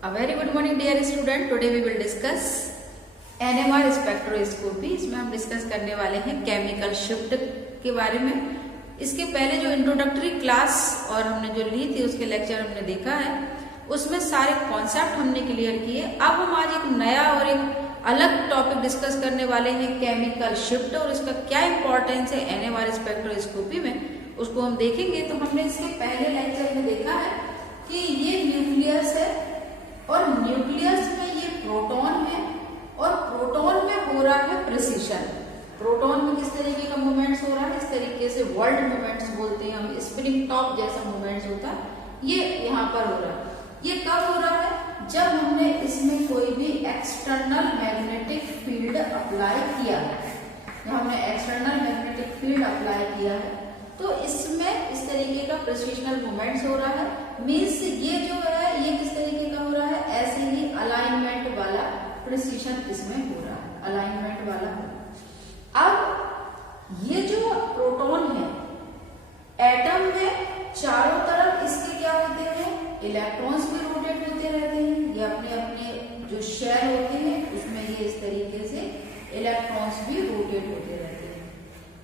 A very good morning dear student. Today we will discuss NMR spectroscopy. इसमें हम discuss करने वाले हैं केमिकल शिफ्ट के बारे में। इसके पहले जो इंट्रोडक्टरी क्लास और हमने जो ली थी उसके लेक्चर हमने देखा है, उसमें सारे कॉन्सेप्ट हमने क्लियर किए। अब हम आज एक नया और एक अलग टॉपिक डिस्कस करने वाले हैं केमिकल शिफ्ट, और इसका क्या इंपॉर्टेंस है NMR स्पेक्ट्रोस्कोपी में उसको हम देखेंगे। तो हमने इसके पहले लेक्चर में देखा है कि ये न्यूक्लियस है और न्यूक्लियस में ये प्रोटॉन है और प्रोटॉन में हो रहा है प्रिसीशन। प्रोटॉन में किस तरीके का मूवमेंट्स हो रहा है, इस तरीके से वर्ल्ड मूवमेंट्स बोलते हैं हम, स्पिनिंग टॉप जैसा मूवमेंट्स होता है, ये यहाँ पर हो रहा है। ये कब हो रहा है? जब हमने इसमें कोई भी एक्सटर्नल मैग्नेटिक फील्ड अप्लाई किया है। जब हमने एक्सटर्नल मैग्नेटिक फील्ड अप्लाई किया है तो इसमें इस तरीके का प्रिसीशनल मूवमेंट्स हो रहा है। मीन्स ये जो है ये किस तरीके का हो रहा है, ऐसे ही अलाइनमेंट वाला प्रिसीशन इसमें हो रहा है, अलाइनमेंट वाला हो रहा है। अब ये जो प्रोटॉन है, एटम में चारों तरफ इसके क्या होते हैं, इलेक्ट्रॉन्स भी रोटेट होते रहते हैं। ये अपने अपने जो शेल होते हैं उसमें ये इस तरीके से इलेक्ट्रॉन्स भी रोटेट होते रहते हैं।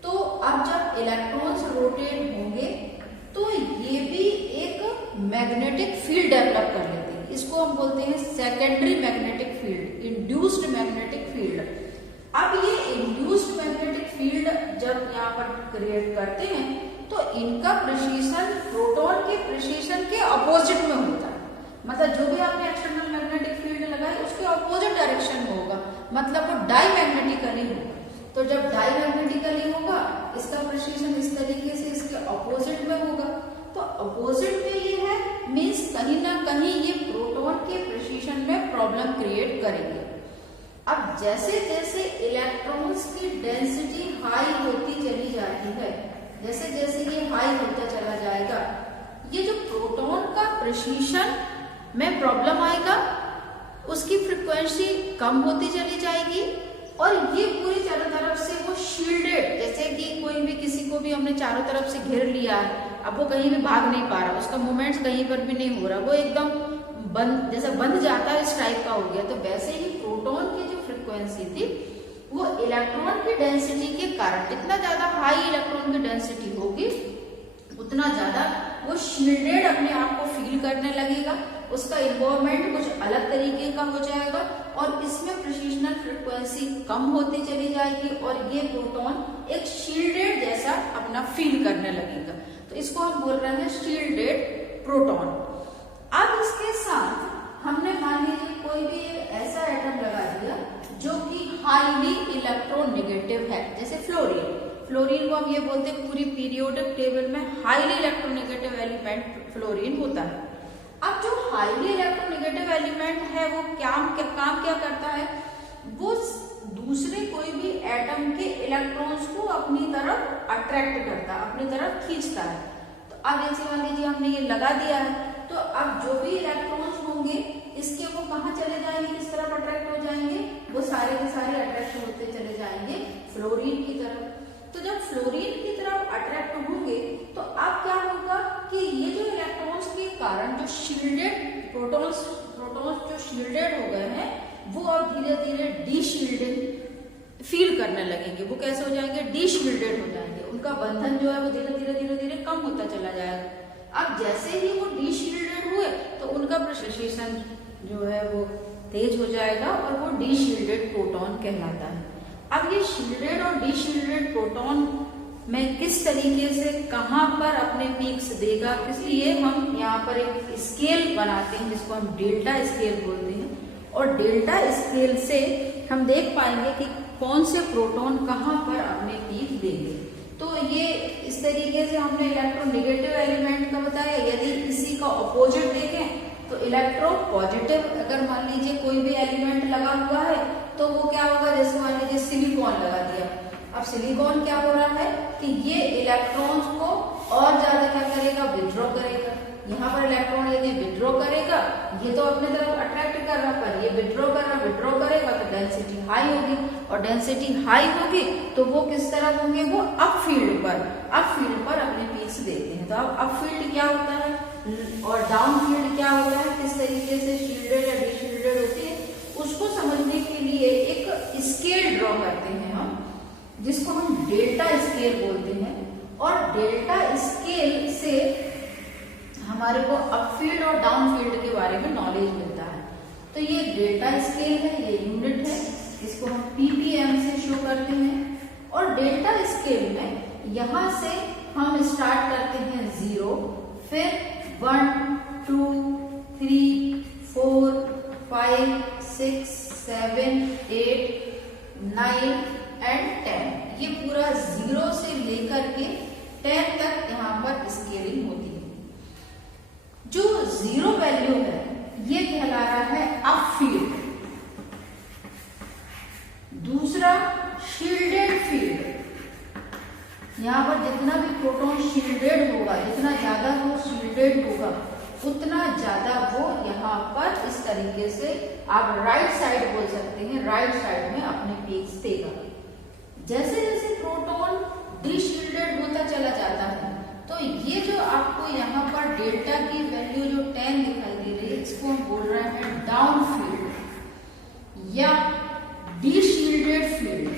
तो अब जब इलेक्ट्रॉन्स रोटेट होंगे तो ये भी एक मैग्नेटिक फील्ड डेवलप कर लेते हैं। इसको हम बोलते हैं secondary magnetic field, induced magnetic field. अब ये इंड्यूस्ड मैग्नेटिक फील्ड जब यहाँ पर क्रिएट करते हैं तो इनका प्रिसीशन प्रोटॉन के प्रिसीशन के अपोजिट में होता है। मतलब जो भी आपने एक्सटर्नल मैग्नेटिक फील्ड लगाई उसके अपोजिट डायरेक्शन में होगा, मतलब वो डाईमैग्नेटिकली होगा। तो जब डाईमैग्नेटिकली होगा इसका प्रिसीशन इस तरीके से इसके अपोजिट में होगा। तो अपोजिट में ये है, मीन्स कहीं ना कहीं ये प्रोटॉन के प्रिसीशन में प्रॉब्लम क्रिएट करेंगे। अब जैसे जैसे इलेक्ट्रॉन्स की डेंसिटी हाई होती चली जाती है, जैसे जैसे ये हाई होता चला जाएगा, ये जो प्रोटॉन का प्रिसीशन में प्रॉब्लम आएगा, उसकी फ्रीक्वेंसी कम होती चली जाएगी और ये पूरी चारों तरफ से वो शील्डेड, जैसे कि कोई भी किसी को भी हमने चारों तरफ से घेर लिया है, अब वो कहीं भी भाग नहीं पा रहा, उसका मूवमेंट्स कहीं पर भी नहीं हो रहा, वो एकदम बंद जैसा बंद जाता है, इस टाइप का हो गया। तो वैसे ही प्रोटॉन की जो फ्रीक्वेंसी थी वो इलेक्ट्रॉन की डेंसिटी के कारण, जितना ज्यादा हाई इलेक्ट्रॉन की डेंसिटी होगी उतना ज्यादा वो शील्डेड अपने आप को फील करने लगेगा, उसका इन्वॉल्वमेंट कुछ अलग तरीके का हो जाएगा और इसमें प्रिसीशनल फ्रीक्वेंसी कम होती चली जाएगी और ये प्रोटॉन एक शील्डेड जैसा अपना फील करने लगेगा। तो इसको हम बोल रहे हैं शील्डेड प्रोटॉन। अब इसके साथ हमने मान लीजिए कोई भी ऐसा एटम लगा दिया जो कि हाईली इलेक्ट्रोनेगेटिव है, जैसे फ्लोरीन। फ्लोरीन को हम ये बोलते हैं पूरी पीरियोडिक टेबल में हाईली इलेक्ट्रोनेगेटिव एलिमेंट फ्लोरीन होता है। अब जो हाईली इलेक्ट्रोनेगेटिव एलिमेंट है वो काम क्या करता है, वो दूसरे कोई भी एटम के इलेक्ट्रॉन्स को अपनी तरफ अट्रैक्ट करता है, अपनी तरफ खींचता है। तो अब जैसे मान लीजिए हमने ये लगा दिया है, तो अब जो भी इलेक्ट्रॉन्स होंगे इसके वो कहाँ चले जाएंगे, किस तरफ अट्रैक्ट हो जाएंगे, वो सारे के सारे अट्रैक्ट होते चले जाएंगे फ्लोरीन की तरफ। तो जब फ्लोरीन की तरफ अट्रैक्ट होंगे तो अब क्या होगा कि ये जो इलेक्ट्रॉन्स के कारण जो शील्डेड प्रोटॉन्स जो शील्डेड हो गए हैं वो अब धीरे धीरे डीशील्डेड फील करने लगेंगे। वो कैसे हो जाएंगे, डीशील्डेड हो जाएंगे, उनका बंधन जो है वो धीरे धीरे कम होता चला जाएगा। अब जैसे ही वो डीशील्डेड हुए तो उनका प्रिसीशन जो है वो तेज हो जाएगा और वो डीशील्डेड प्रोटॉन कहलाता है। अब ये शील्डेड और डीशील्डेड प्रोटॉन में किस तरीके से कहां पर अपने पीक्स देगा, इसलिए हम यहाँ पर एक स्केल बनाते हैं जिसको हम डेल्टा स्केल बोलते हैं, और डेल्टा स्केल से हम देख पाएंगे कि कौन से प्रोटॉन कहां पर अपने पीक देंगे। तो ये इस तरीके से हमने इलेक्ट्रोनेगेटिव एलिमेंट का बताया। यदि इसी का ऑपोजिट देखें तो इलेक्ट्रो पॉजिटिव, अगर मान लीजिए कोई भी एलिमेंट लगा हुआ है तो वो क्या होगा, जैसे मान लीजिए सिलिकॉन लगा दिया। अब सिलिकॉन क्या हो रहा है कि ये इलेक्ट्रॉन्स को और ज्यादा क्या करेगा, विड्रॉ करेगा। यहाँ पर इलेक्ट्रॉन यदि विड्रॉ करेगा, ये तो अपने तरफ अट्रैक्ट कर रहा पर ये विड्रॉ करेगा तो डेंसिटी हाई होगी, और डेंसिटी हाई होगी तो वो किस तरफ होंगे, वो अप फील्ड पर अपने पीक्स देते हैं। तो अब अप फील्ड क्या होता है और डाउन फील्ड क्या होता है, किस तरीके से शील्डेड फील्ड के बारे में नॉलेज मिलता है। तो ये डेटा स्केल है, ये यूनिट है, इसको हम ppm से शो करते हैं। और डेटा स्केल में यहां से हम स्टार्ट करते हैं 0, फिर 1 2 3 4 5 6 7 8 9 एंड 10। ये पूरा 0 से लेकर के 10 तक यहाँ पर स्केलिंग होती है। जो 0 वैल्यू है ये कहला रहा है अप फील्ड, दूसरा शील्डेड फील्ड। यहाँ पर जितना भी प्रोटॉन शील्डेड होगा, जितना ज्यादा वो शील्डेड होगा उतना ज्यादा वो यहाँ पर इस तरीके से आप राइट साइड बोल सकते हैं, राइट साइड में अपने पीक्स देगा। जैसे जैसे प्रोटॉन डीशील्डेड होता चला जाता है तो ये जो आपको यहाँ पर डेल्टा की वैल्यू जो 10 दिखाई दे रही है, इसको हम बोल रहे हैं डाउन फील्ड या डीशील्डेड फील्ड।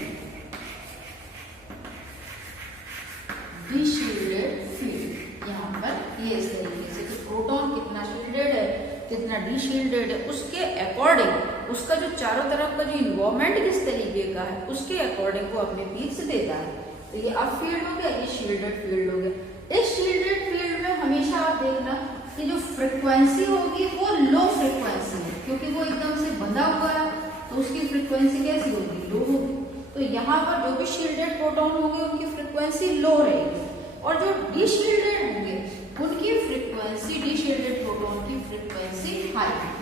डीशील्डेड फील्ड यहाँ पर ये इस तरीके से कि प्रोटॉन कितना शील्डेड है, कितना डीशील्डेड है, उसके अकॉर्डिंग उसका जो चारों तरफ का जो इन्वायरमेंट किस तरीके का है उसके अकॉर्डिंग वो अपने पीक्स देता है। तो ये अप फील्ड हो गया, ये शील्डेड फील्ड हो गया। इस शील्डेड फील्ड में हमेशा आप देखना कि जो फ्रीक्वेंसी होगी वो लो फ्रीक्वेंसी है, क्योंकि वो एकदम से बंधा हुआ है तो उसकी फ्रीक्वेंसी कैसी होगी, लो होगी। तो यहाँ पर जो भी शील्डेड प्रोटॉन होंगे उनकी फ्रीक्वेंसी लो रहेगी, और जो डीशील्डेड होंगे उनकी फ्रीक्वेंसी, डीशील्डेड प्रोटॉन की फ्रीक्वेंसी हाई है।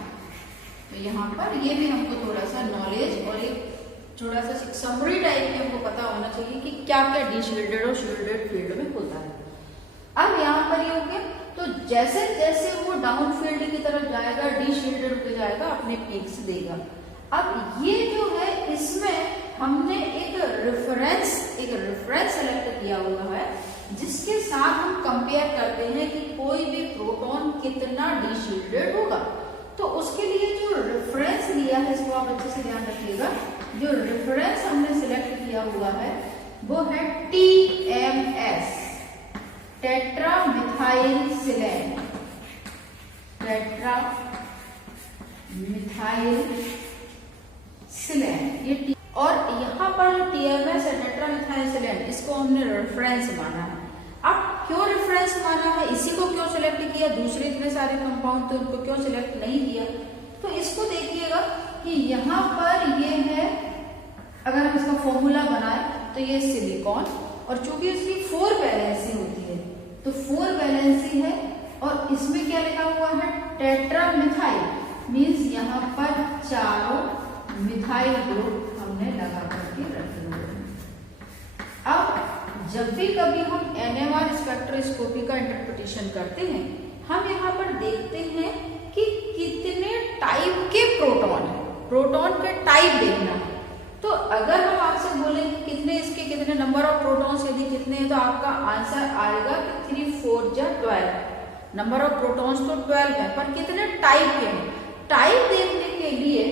तो यहाँ पर ये भी हमको थोड़ा सा नॉलेज और एक थोड़ा सा समरी टाइप में हमको पता होना चाहिए कि क्या क्या डीशील्डेड और शील्डेड फील्ड में होता है। अब यहाँ पर ये हो गया, तो जैसे जैसे वो डाउन फील्ड की तरफ जाएगा, डीशील्डेड होते जाएगा, अपने पीक्स देगा। अब ये जो है इसमें हमने एक रेफरेंस सेलेक्ट किया हुआ है जिसके साथ हम कंपेयर करते हैं कि कोई भी प्रोटॉन कितना डीशील्डेड होगा। तो उसके लिए जो रेफरेंस लिया है, इसको आप अच्छे से ध्यान रखिएगा, जो रेफरेंस हमने सिलेक्ट किया हुआ है वो है TMS, टेट्रा मिथाइल सिलेन, टेट्रा मिथाइल सिलेन ये और यहाँ पर जो TMS है, टेट्रा मिथाइल सिलेन, इसको हमने रेफरेंस माना है। अब क्यों रेफरेंस माना है, इसी को क्यों सिलेक्ट किया, दूसरे इतने सारे कंपाउंड थे उनको क्यों सिलेक्ट नहीं किया? तो इसको देखिएगा कि यहाँ पर ये है, अगर हम इसका फॉर्मूला बनाए तो ये सिलिकॉन, और चूंकि इसकी 4 वैलेंसी होती है तो 4 वैलेंसी है, और इसमें क्या लिखा हुआ है, टेट्रा मिथाइल, मीन्स यहाँ पर चारों मिथाइल ग्रुप हमने लगा करके रखे हुए हैं। अब जब भी कभी हम NMR स्पेक्ट्रोस्कोपी का इंटरप्रिटेशन करते हैं, हम यहाँ पर देखते हैं कि कितने टाइप के प्रोटॉन है, प्रोटॉन के टाइप देखना है। तो अगर हम आपसे बोलें कि कितने इसके कितने नंबर ऑफ प्रोटॉन्स यदि कितने हैं, तो आपका आंसर आएगा कि 3 4 जा 12। नंबर ऑफ प्रोटॉन्स तो 12 है, पर कितने टाइप के हैं। टाइप देखने के लिए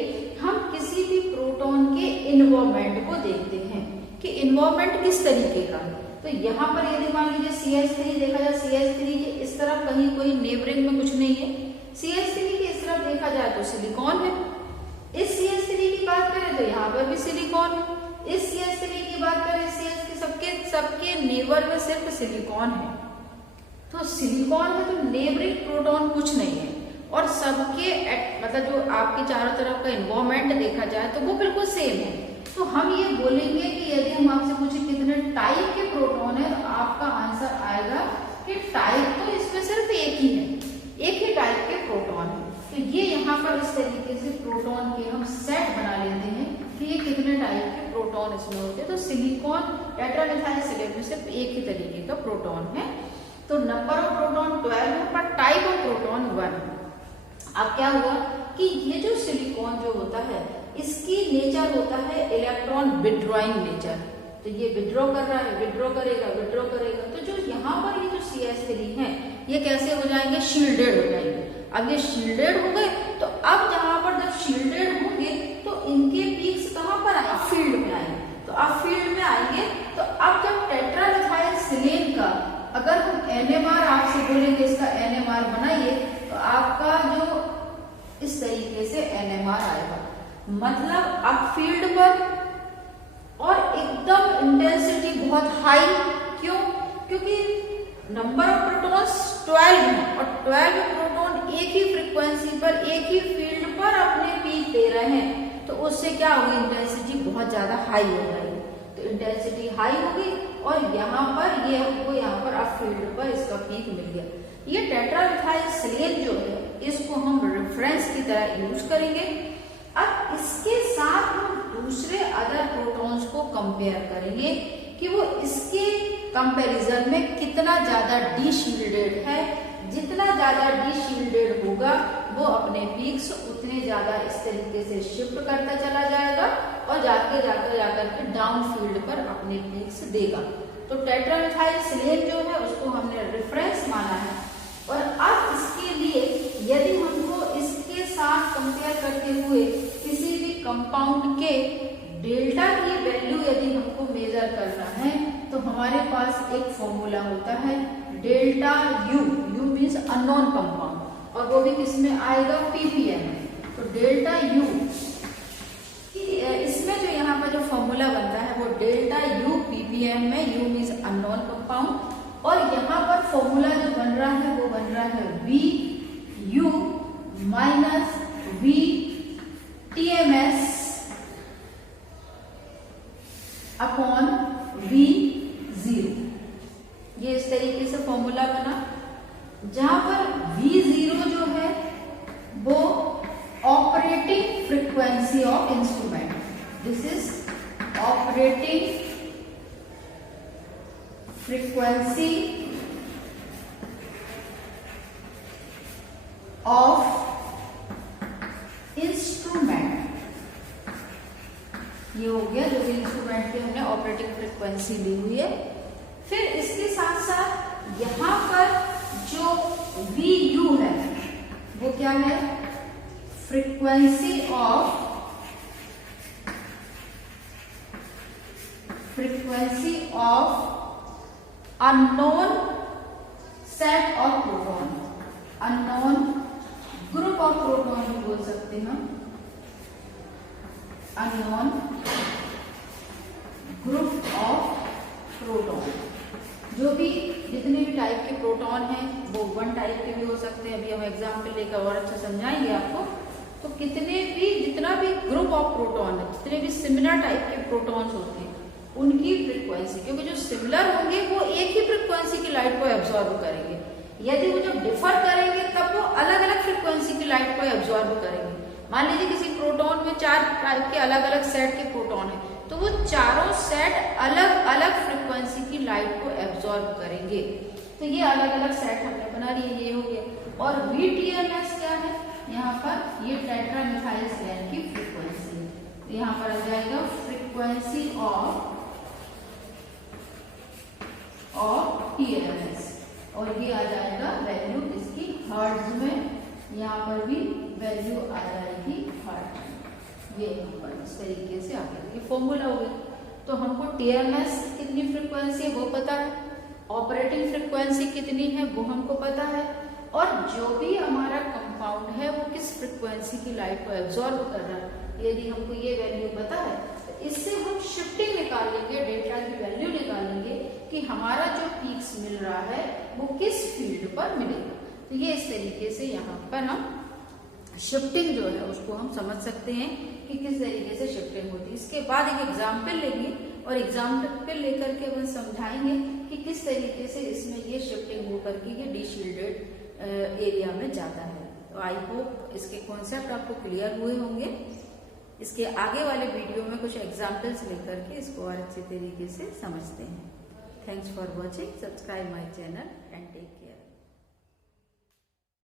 हम किसी भी प्रोटॉन के इन्वायरमेंट को देखते हैं कि इन्वायरमेंट किस तरीके का है। तो यहाँ पर यदि मान लीजिए CH3 देखा जाए, CH3 के इस तरफ कहीं कोई नेबरिंग में कुछ नहीं है, CH3 के इस तरफ देखा जाए तो सिलिकॉन है। इस CH3 की बात करें तो यहाँ पर भी सिलिकॉन है। इस CH3 की बात करें, CH3 सबके नेबर में सिर्फ सिलिकॉन है। तो सिलिकॉन है तो नेबरिंग प्रोटॉन कुछ नहीं है, और सबके मतलब जो आपके चारों तरफ का इन्वायरमेंट देखा जाए तो वो बिल्कुल सेम है। तो हम ये बोलेंगे कि यदि हम आपसे पूछे कितने टाइप के प्रोटॉन है, तो आपका आंसर आएगा कि टाइप तो इसमें सिर्फ एक ही है, एक ही टाइप के प्रोटॉन है। तो ये यहाँ पर इस तरीके से प्रोटॉन के हम सेट बना लेते हैं कि ये कितने टाइप के प्रोटॉन इसमें होते हैं। तो सिलिकॉन टेट्रामिथाइल सिलेन में सिर्फ एक ही तरीके का प्रोटॉन है। तो नंबर ऑफ प्रोटॉन 12 है, पर टाइप ऑफ प्रोटॉन 1 है। अब क्या हुआ कि ये जो सिलिकॉन जो होता है, इसकी नेचर होता है इलेक्ट्रॉन विड्रॉइंग नेचर। तो ये विड्रॉ कर रहा है, विड्रॉ करेगा, विड्रॉ करेगा। तो जो यहाँ पर ये जो CH3 है, ये कैसे हो जाएंगे, शील्डेड हो जाएंगे। अब ये शील्डेड हो गए, तो अब जहां पर जब शील्डेड होंगे तो इनके पीक्स कहां पर आए, फील्ड में आएंगे। तो अब फील्ड में आएंगे, तो अब जब टेट्रामिथाइल सिलेन का अगर हम NMR आपसे बोलेंगे, इसका NMR बनाइए, तो आपका जो मतलब अब फील्ड पर और एकदम इंटेंसिटी बहुत हाई। क्यों? क्योंकि नंबर ऑफ प्रोटॉन्स 12 है और 12 प्रोटॉन एक ही फ्रीक्वेंसी पर एक ही फील्ड पर अपने पीक दे रहे हैं, तो उससे क्या होगी, इंटेंसिटी बहुत ज्यादा हाई हो जाएगी। तो इंटेंसिटी हाई होगी और यहाँ पर ये हमको यहाँ पर अब फील्ड पर इसका पीक मिल गया। ये टेट्रामिथाइल सेलेन जो है इसको हम रेफरेंस की तरह यूज करेंगे। अब इसके साथ हम दूसरे अदर प्रोटॉन्स को कंपेयर करेंगे कि वो इसके कंपैरिजन में कितना ज्यादा डीशील्डेड है। जितना ज्यादा डीशील्डेड होगा वो अपने पीक्स उतने ज्यादा इस तरीके से शिफ्ट करता चला जाएगा और जाकर के डाउन फील्ड पर अपने पीक्स देगा। तो टेट्रामिथाइल सेलेन जो है उसको हमने रेफरेंस माना है और अब इसके लिए यदि हमको इसके साथ कंपेयर करते हुए किसी भी कंपाउंड के डेल्टा की वैल्यू यदि हमको मेजर करना है तो हमारे पास एक फॉर्मूला होता है delta U. You means unknown compound और वो भी किसमें आएगा, पीपीएम में। तो डेल्टा यू इसमें जो यहाँ पर जो फॉर्मूला बनता है वो डेल्टा यू पीपीएम में, यू मीन्स अननोन कंपाउंड और यहाँ पर फॉर्मूला जो बन रहा है वो बन रहा है V U minus V times upon V zero. ये इस तरीके से फॉर्मूला बना जहां पर V0 जो है वो operating frequency of instrument, this is operating frequency of instrument. ये हो गया जो भी इंस्ट्रूमेंट की हमने ऑपरेटिंग फ्रीक्वेंसी ली हुई है। फिर इसके साथ साथ यहाँ पर जो VU है वो क्या है, frequency of unknown set of proton, unknown group of proton भी बोल सकते हैं हम, अननोन ग्रुप ऑफ प्रोटॉन। जो भी जितने भी टाइप के प्रोटॉन हैं वो वन टाइप के भी हो सकते हैं। अभी हम एग्जाम्पल लेकर और अच्छा समझाएंगे आपको। तो जितना भी ग्रुप ऑफ प्रोटॉन है, जितने भी सिमिलर टाइप के प्रोटॉन्स होते हैं उनकी फ्रीक्वेंसी, क्योंकि जो सिमिलर होंगे वो एक ही फ्रीक्वेंसी की लाइट को एब्जॉर्ब करेंगे। यदि वो जो डिफर करेंगे तब वो अलग अलग फ्रीक्वेंसी की लाइट को एब्जॉर्ब करेंगे। मान लीजिए किसी प्रोटॉन में 4 टाइप के अलग अलग सेट के प्रोटॉन है तो वो चारों सेट अलग अलग फ्रीक्वेंसी की लाइट को एब्जॉर्ब करेंगे। तो ये अलग अलग सेट हमने बना लिए, ये हो गया। और VTMS क्या है, यहाँ पर ये टेट्रामिथाइल सेलेन की फ्रीक्वेंसी है। तो यहाँ पर आ जाएगा फ्रीक्वेंसी ऑफ TMS और ये आ जाएगा वैल्यू इसकी हर्ट्ज में, यहाँ पर भी वैल्यू आ जाएगी हर्ट्ज में। ये यहाँ पर इस तरीके से आ गया, ये फॉर्मूला हो गया। तो हमको TMS कितनी फ्रीक्वेंसी है वो पता है, ऑपरेटिंग फ्रीक्वेंसी कितनी है वो हमको पता है, और जो भी हमारा कंपाउंड है वो किस फ्रीक्वेंसी की लाइट को एब्जॉर्ब कर रहा है, यदि हमको ये वैल्यू पता है तो इससे हम शिफ्टिंग निकाल लेंगे, डेल्टा की वैल्यू निकालेंगे कि हमारा जो पीक्स मिल रहा है वो किस फील्ड पर मिलेगा। तो ये इस तरीके से यहाँ पर हम शिफ्टिंग जो है उसको हम समझ सकते हैं कि किस तरीके से शिफ्टिंग होती है। इसके बाद एक एग्जाम्पल लेंगे और एग्जाम्पल लेकर के अपन समझाएंगे कि किस तरीके से इसमें ये शिफ्टिंग होकर के ये डीशील्डेड एरिया में जाता है। तो आई होप इसके कॉन्सेप्ट आपको क्लियर हुए होंगे। इसके आगे वाले वीडियो में कुछ एग्जाम्पल्स लेकर के इसको और अच्छे तरीके से समझते हैं। Thanks for watching, subscribe my channel and take care.